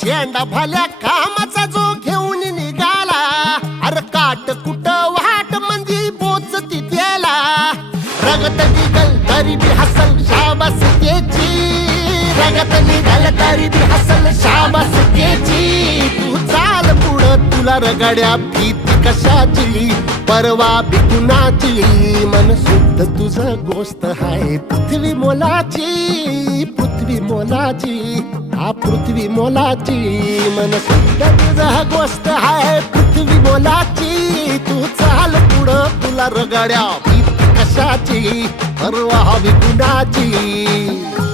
शेंडा भाल्या कामाचा जो घेऊन निघाला, अरे काट कुट वाट मंदी पोचती त्याला, रगत निघल तरी बी हसल शाबास त्याची, रगत निघल तरी बी हसल शाबास त्याची. तू चाल पुढं तुला रगड्या भीती कशाची, परवा बी कुणाची, मन शुद्ध तुझं गोष्ट हाय पृथ्वी मोलाची, पृथ्वी मोलाची, हा पृथ्वी मोलाची, मन शुद्ध तुझं गोष्ट हाय पृथ्वी मोलाची. तू चाल पुढं तुला रगड्या भीती कशाची, परवा बी कुणाची.